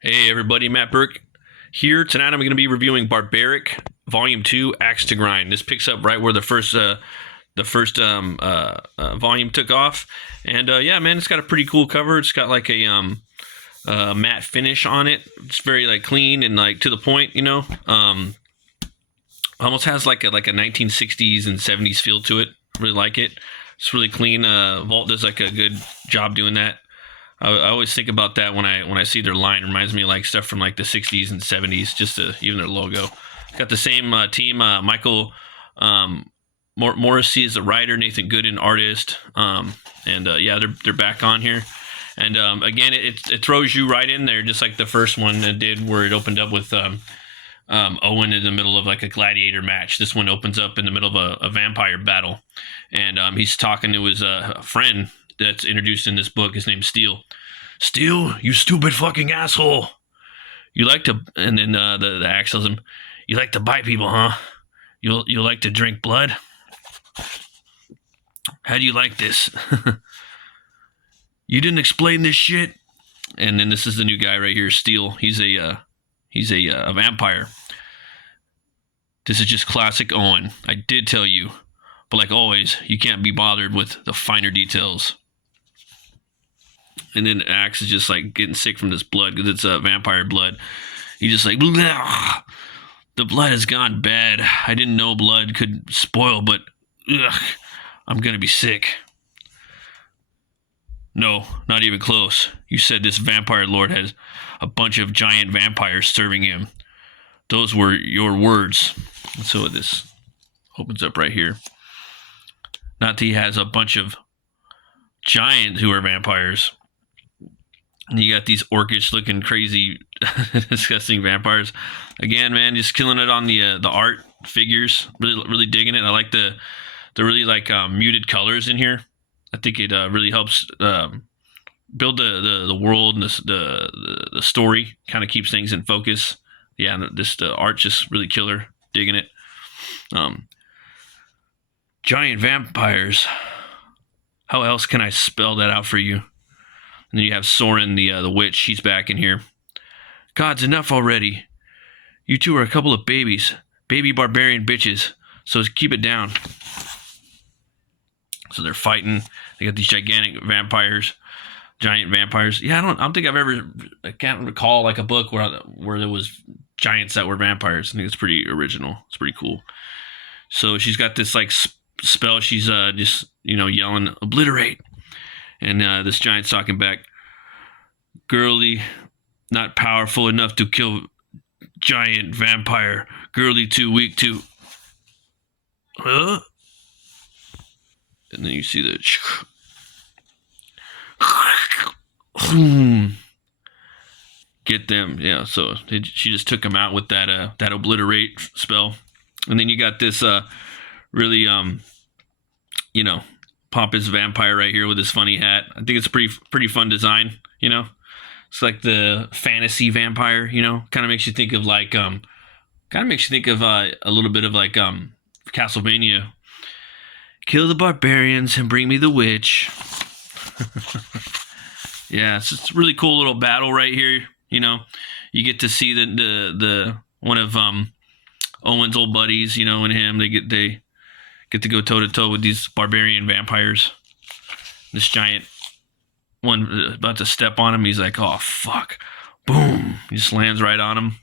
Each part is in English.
Hey everybody, Matt Burke here. Tonight I'm going to be reviewing Barbaric Volume 2, Axe to Grind. This picks up right where the first volume took off. And yeah, man, it's got a pretty cool cover. It's got like a matte finish on it. It's very like clean and like to the point, you know. Almost has like a 1960s and 70s feel to it. Really like it. It's really clean. Vault does like a good job doing that. I always think about that when I see their line. It reminds me of like stuff from like the 60s and 70s, just even their logo. Got the same team. Michael Morrissey is the writer, Nathan Gooden artist, and yeah, they're back on here. And again, it throws you right in there, just like the first one did, where it opened up with Owen in the middle of like a gladiator match. This one opens up in the middle of a vampire battle, and he's talking to his friend that's introduced in this book. His name's Steel. Steel, you stupid fucking asshole. You like to, and then the axe tells him, you like to bite people, huh? You'll like to drink blood? How do you like this? You didn't explain this shit? And then this is the new guy right here, Steel. He's a vampire. This is just classic Owen. I did tell you. But like always, you can't be bothered with the finer details. And then Axe is just like getting sick from this blood because it's vampire blood. He just like, "Bleh. The blood has gone bad. I didn't know blood could spoil, but ugh, I'm gonna be sick." No, not even close. You said this vampire lord has a bunch of giant vampires serving him. Those were your words. And so this opens up right here. Not that he has a bunch of giants who are vampires. And you got these orcish looking crazy disgusting vampires. Again, man, just killing it on the art figures. Really digging it. I like the really like muted colors in here. I think it really helps build the world and the story. Kind of keeps things in focus. Yeah, the art just really killer. Digging it. Giant vampires. How else can I spell that out for you? And then you have Soren, the witch. She's back in here. God's enough already. You two are a couple of babies. Baby barbarian bitches. So keep it down. So they're fighting. They got these gigantic vampires. Giant vampires. Yeah, I don't think I can't recall like a book where there was giants that were vampires. I think it's pretty original. It's pretty cool. So she's got this like spell. She's just yelling obliterate, and this giant's talking back. Girly, not powerful enough to kill giant vampire. Girly, too weak to. Huh? And then you see the. Get them, yeah. So she just took him out with that obliterate spell, and then you got this really pompous vampire right here with his funny hat. I think it's a pretty fun design. It's like the fantasy vampire. Kind of makes you think of like a little bit of like Castlevania. Kill the barbarians and bring me the witch. Yeah, it's a really cool little battle right here. You get to see the one of Owen's old buddies, and him. They get to go toe to toe with these barbarian vampires. This giant one about to step on him. He's like, "Oh fuck!" Boom! He just lands right on him.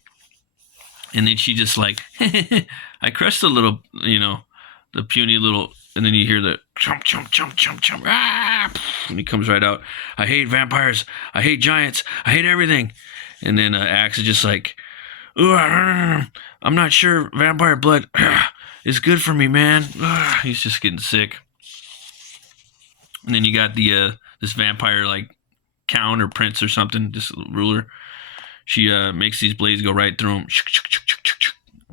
And then she just like, I crushed the little, the puny little. And then you hear the chomp, chomp, chomp, chomp, chomp. Ah! And he comes right out. I hate vampires. I hate giants. I hate everything. And then Axe is just like, I'm not sure vampire blood is good for me, man. He's just getting sick. And then you got this vampire like count or prince or something, this ruler. She makes these blades go right through him.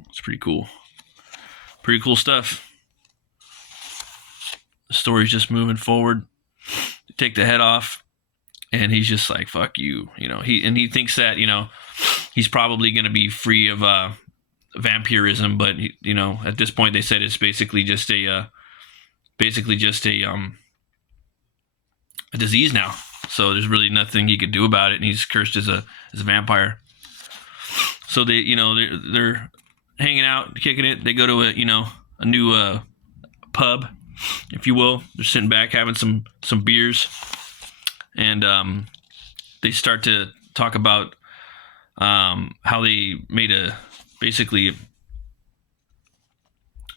It's pretty cool. Pretty cool stuff. The story's just moving forward. They take the head off, and he's just like, "Fuck you," He thinks that he's probably going to be free of vampirism, but at this point they said it's basically just a disease now. So there's really nothing he could do about it, and he's cursed as a vampire. So they're hanging out, kicking it. They go to a new pub, if you will. They're sitting back having some beers, and they start to talk about how they made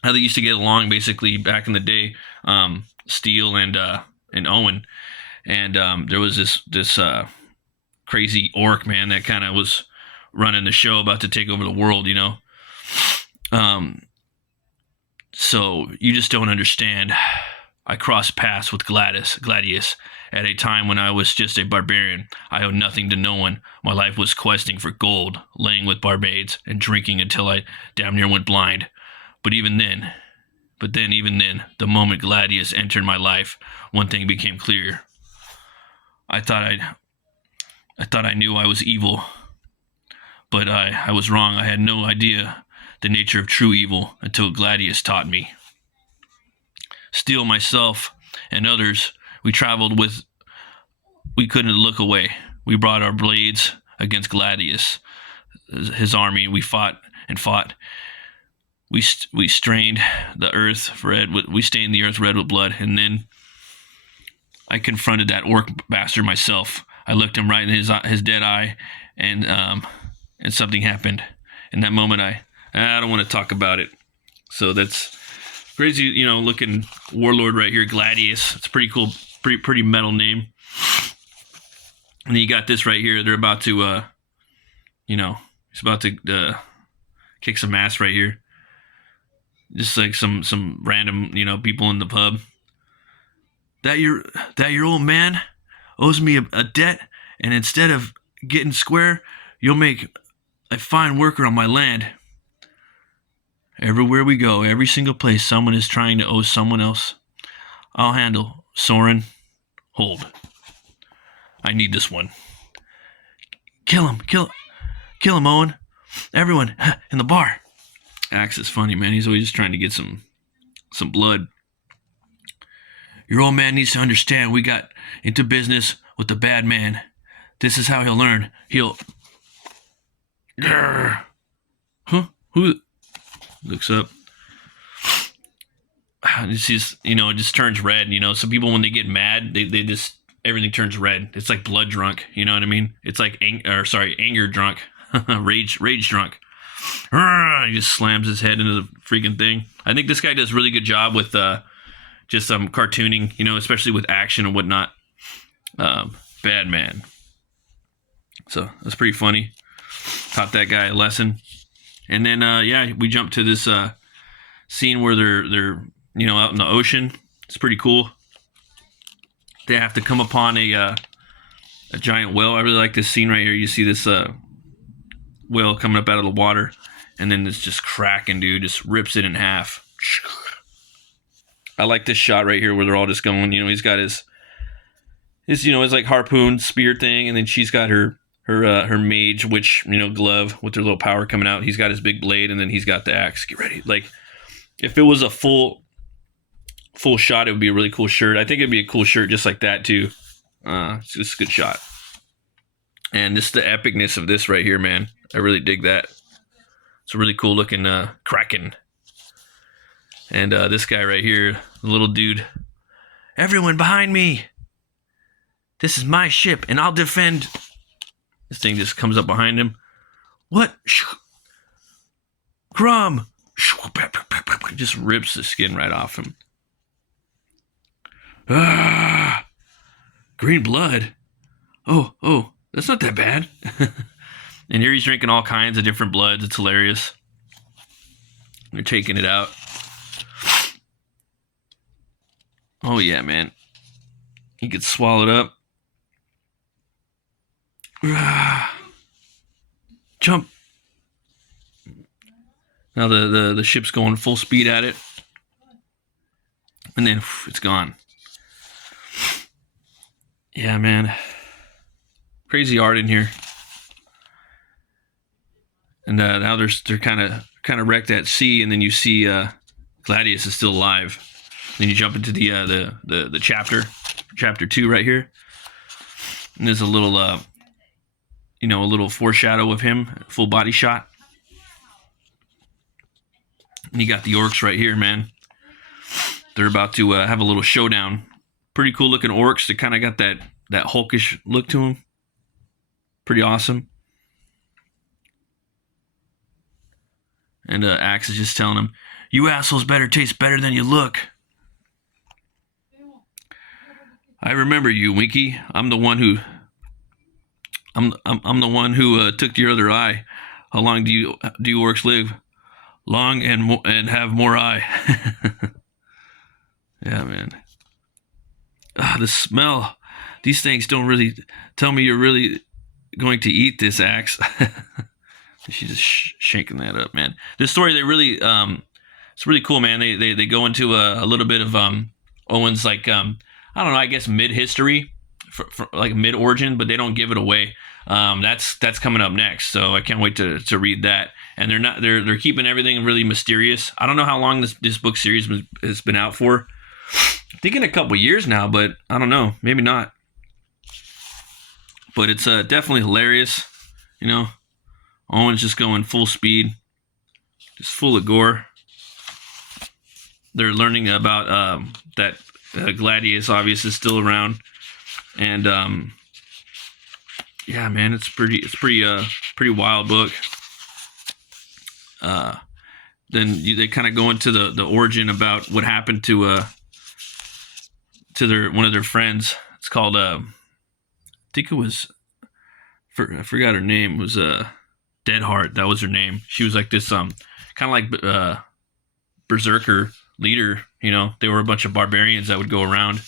how they used to get along basically back in the day. Steele and Owen, and there was this crazy orc, man, that kind of was running the show, about to take over the world, So you just don't understand. I crossed paths with Gladius at a time when I was just a barbarian. I owed nothing to no one. My life was questing for gold, laying with barbades, and drinking until I damn near went blind. But even then, the moment Gladius entered my life, one thing became clear. I thought I knew I was evil, but I was wrong. I had no idea the nature of true evil until Gladius taught me. Steele, myself, and others, we couldn't look away. We brought our blades against Gladius, his army. We fought and fought. We stained the earth red with blood, and then I confronted that orc bastard myself. I looked him right in his dead eye, and something happened. In that moment, I don't want to talk about it. So that's crazy, looking warlord right here, Gladius. It's pretty cool, pretty metal name. And then you got this right here. They're about to, he's about to kick some ass right here. Just like some random, people in the pub. That your old man owes me a debt, and instead of getting square, you'll make a fine worker on my land. Everywhere we go, every single place, someone is trying to owe someone else. I'll handle. Soren, hold. I need this one. Kill him, Owen. Everyone in the bar. Axe is funny, man. He's always just trying to get some blood. Your old man needs to understand we got into business with the bad man. This is how he'll learn. He'll... Grr. Huh? Who... Looks up. It's just, it just turns red, Some people, when they get mad, they just... Everything turns red. It's like blood drunk, you know what I mean? It's like... anger drunk. Rage drunk. He just slams his head into the freaking thing. I think this guy does a really good job with just some cartooning, especially with action and whatnot. Bad man. So that's pretty funny. Taught that guy a lesson. And then we jump to this scene where they're out in the ocean. It's pretty cool. They have to come upon a giant whale. I really like this scene right here. You see this whale coming up out of the water, and then it's just cracking, dude. Just rips it in half. I like this shot right here where they're all just going. He's got his like harpoon spear thing, and then she's got her mage witch glove with her little power coming out. He's got his big blade, and then he's got the axe. Get ready. Like, if it was a full shot, it would be a really cool shirt. I think it'd be a cool shirt just like that too. It's just a good shot. And this is the epicness of this right here, man. I really dig that. It's a really cool looking Kraken. And this guy right here, the little dude. Everyone behind me. This is my ship, and I'll defend. This thing just comes up behind him. What? Crumb. Just rips the skin right off him. Green blood. Oh, that's not that bad. And here he's drinking all kinds of different bloods. It's hilarious. They're taking it out. Oh yeah, man. He gets swallowed up. Jump. Now the ship's going full speed at it. And then it's gone. Yeah, man. Crazy art in here. And now they're kind of wrecked at sea, and then you see Gladius is still alive. Then you jump into the chapter 2 right here. And there's a little a little foreshadow of him, full body shot. And you got the orcs right here, man. They're about to have a little showdown. Pretty cool looking orcs. They kind of got that hulkish look to them. Pretty awesome. And Axe is just telling him, "You assholes better taste better than you look." "I remember you, Winky. I'm the one who took your other eye. How long do you orcs live? Long and have more eye." Yeah, man. The smell. These things don't really tell me you're really going to eat this, Axe. She's just shaking that up, man. This story, they really, it's really cool, man. They go into a little bit of Owen's, like, I don't know, I guess mid-history, for like mid-origin, but they don't give it away. That's coming up next, so I can't wait to read that. And they're keeping everything really mysterious. I don't know how long this book series has been out for. I think in a couple years now, but I don't know, maybe not. But it's definitely hilarious, you know. Owen's just going full speed, just full of gore. They're learning about that Gladius, obviously, is still around, and yeah, man, it's pretty wild book. Then they kind of go into the origin about what happened to one of their friends. It's called I think it was, I forgot her name. It was Deadheart. That was her name. She was like this kind of like berserker leader. You know, they were a bunch of barbarians that would go around.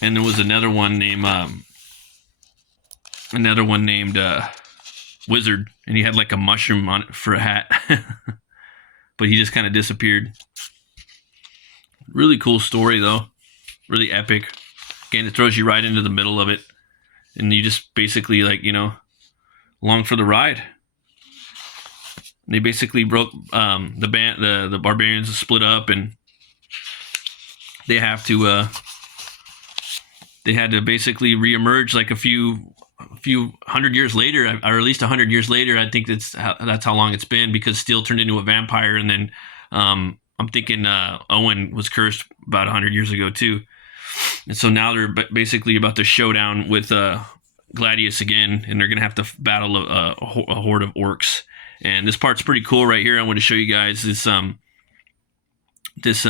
And there was another one named Wizard, and he had like a mushroom on it for a hat. But he just kind of disappeared. Really cool story though. Really epic. Again, it throws you right into the middle of it, and you just basically, like, you know, along for the ride. They basically broke the band. The barbarians split up, and they had to basically reemerge like a few hundred years later, or at least 100 years later. I think that's how long it's been, because Steel turned into a vampire, and then I'm thinking Owen was cursed about 100 years ago too. And so now they're basically about to showdown with Gladius again, and they're gonna have to battle a horde of orcs. And this part's pretty cool right here. I want to show you guys this. You get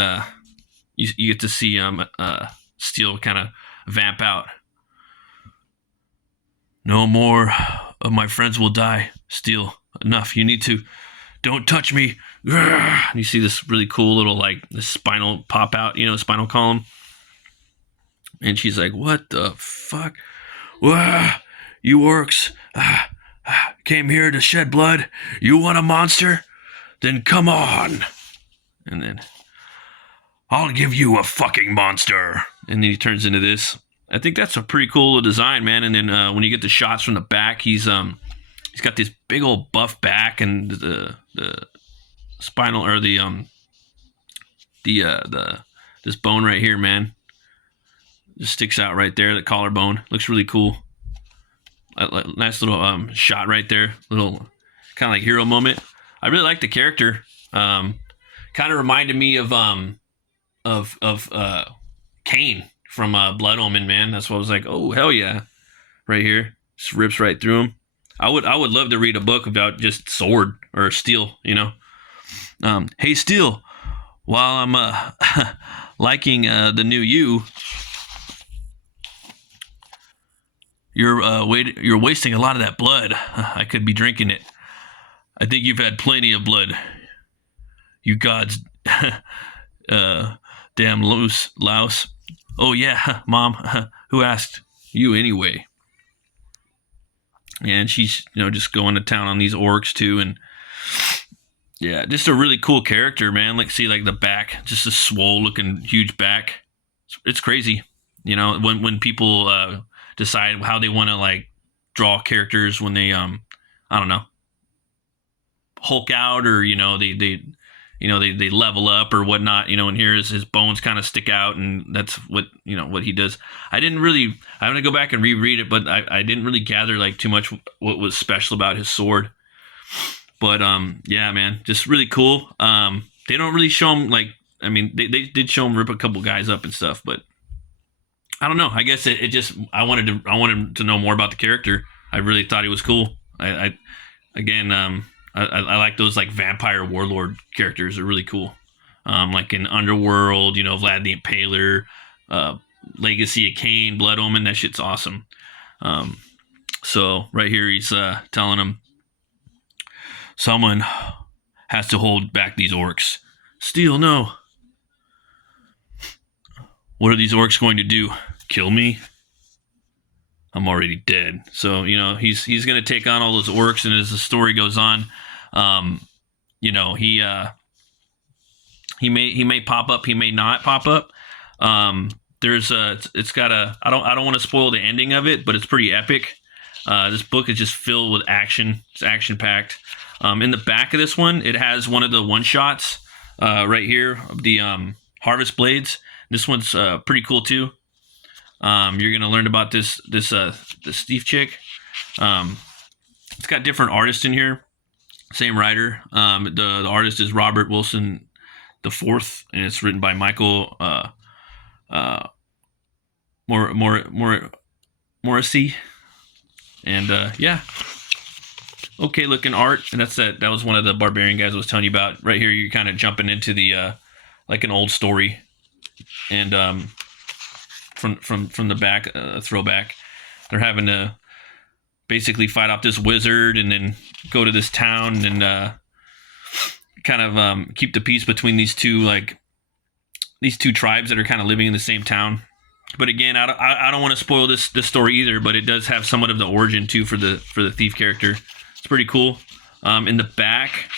to see Steel kind of vamp out. "No more of my friends will die. Steel, enough. You need to. Don't touch me." And you see this really cool little, like, this spinal pop out, you know, spinal column. And she's like, "What the fuck? You orcs came here to shed blood? You want a monster? Then come on." And then, "I'll give you a fucking monster." And then he turns into this. I think that's a pretty cool design, man. And then when you get the shots from the back, he's got this big old buff back, and the spinal, or this bone right here, man, just sticks out right there. The collarbone looks really cool. Nice little shot right there. Little kind of like hero moment. I really like the character. Kind of reminded me of Kane from Blood Omen, man. That's why I was like, oh hell yeah, right here. Just rips right through him. I would love to read a book about just Sword or Steel, you know. Hey Steel, while I'm liking the new you, you're wasting a lot of that blood. I could be drinking it. I think you've had plenty of blood. You gods, damn loose louse. Oh yeah, Mom. Who asked you anyway? And she's, you know, just going to town on these orcs too, and yeah, just a really cool character, man. Like, see, like the back, just a swole looking huge back. It's crazy, you know, when people decide how they want to, like, draw characters, when they I don't know, Hulk out, or, you know, they they level up or whatnot, and here his bones kind of stick out, and that's what he does. I'm gonna go back and reread it, but I didn't really gather like too much what was special about his sword. But yeah, man, just really cool. They don't really show him like, I mean, they did show him rip a couple guys up and stuff, but I don't know. I guess it just I wanted to know more about the character. I really thought he was cool. I again I like those like vampire warlord characters. They're really cool. Like in Underworld, Vlad the Impaler, Legacy of Kain, Blood Omen. That shit's awesome. So right here he's telling him, someone has to hold back these orcs. Steel, no. What are these orcs going to do? Kill me? I'm already dead. So, he's going to take on all those orcs, and as the story goes on, he may pop up, he may not pop up. It's got I don't want to spoil the ending of it, but it's pretty epic. This book is just filled with action. It's action packed. In the back of this one, it has one of the one shots right here of the Harvest Blades. This one's pretty cool too. You're gonna learn about this thief chick. It's got different artists in here. Same writer. The artist is Robert Wilson IV, and it's written by Michael Morrissey. And yeah, okay looking art. And that was one of the Barbarian guys I was telling you about. Right here, you're kind of jumping into the like an old story, and from the back, throwback, they're having to basically fight off this wizard and then go to this town and kind of keep the peace between these two tribes that are kind of living in the same town. But again, I don't want to spoil this story either, but it does have somewhat of the origin too for the thief character. It's pretty cool. In the back,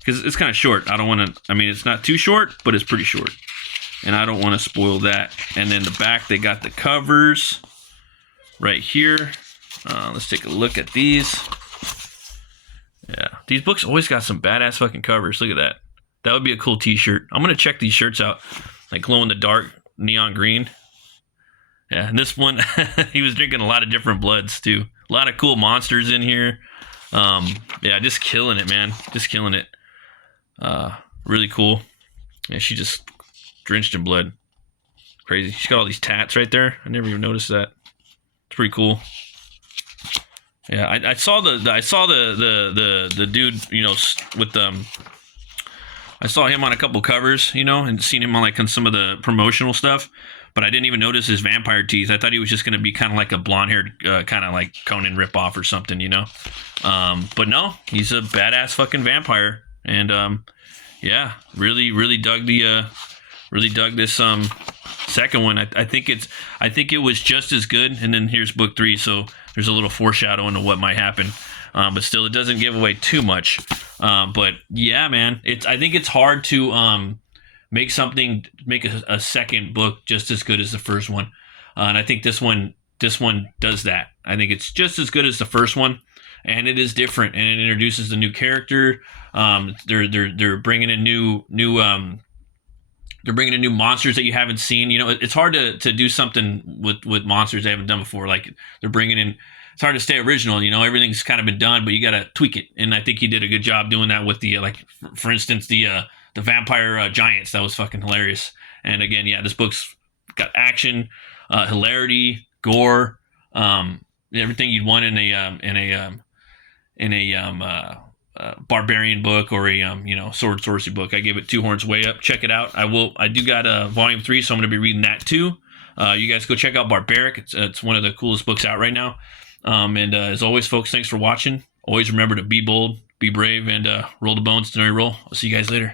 because it's kind of short. It's not too short, but it's pretty short, and I don't want to spoil that. And then the back, they got the covers right here. Let's take a look at these. Yeah, these books always got some badass fucking covers. Look at that. That would be a cool t-shirt. I'm gonna check these shirts out, like glow in the dark neon green. Yeah, and this one, he was drinking a lot of different bloods too. A lot of cool monsters in here. Yeah, just killing it, man. Just killing it. Really cool. Yeah, she just drenched in blood. Crazy. She's got all these tats right there. I never even noticed that. It's pretty cool. Yeah, I saw the dude, with I saw him on a couple covers, and seen him on some of the promotional stuff, but I didn't even notice his vampire teeth. I thought he was just going to be kind of like a blonde-haired, kind of like Conan ripoff or something, But no, he's a badass fucking vampire, and yeah, really dug this second one. I think it was just as good, and then here's book 3, so there's a little foreshadowing of what might happen. But still, it doesn't give away too much. But yeah, man, I think it's hard to make a second book just as good as the first one. And I think this one does that. I think it's just as good as the first one, and it is different, and it introduces the new character. They're bringing in new they're bringing in new monsters that you haven't seen. It's hard to do something with monsters they haven't done before. Like they're bringing in. It's hard to stay original. Everything's kind of been done, but you got to tweak it. And I think he did a good job doing that with the for instance, the vampire giants. That was fucking hilarious. And again, yeah, this book's got action, hilarity, gore, everything you'd want in a barbarian book or a sword sorcery book. I give it 2 horns way up. Check it out. I do got volume 3, so I'm going to be reading that too. You guys go check out Barbaric. It's one of the coolest books out right now. And as always, folks, thanks for watching. Always remember to be bold, be brave, and roll the bones to roll. I'll see you guys later.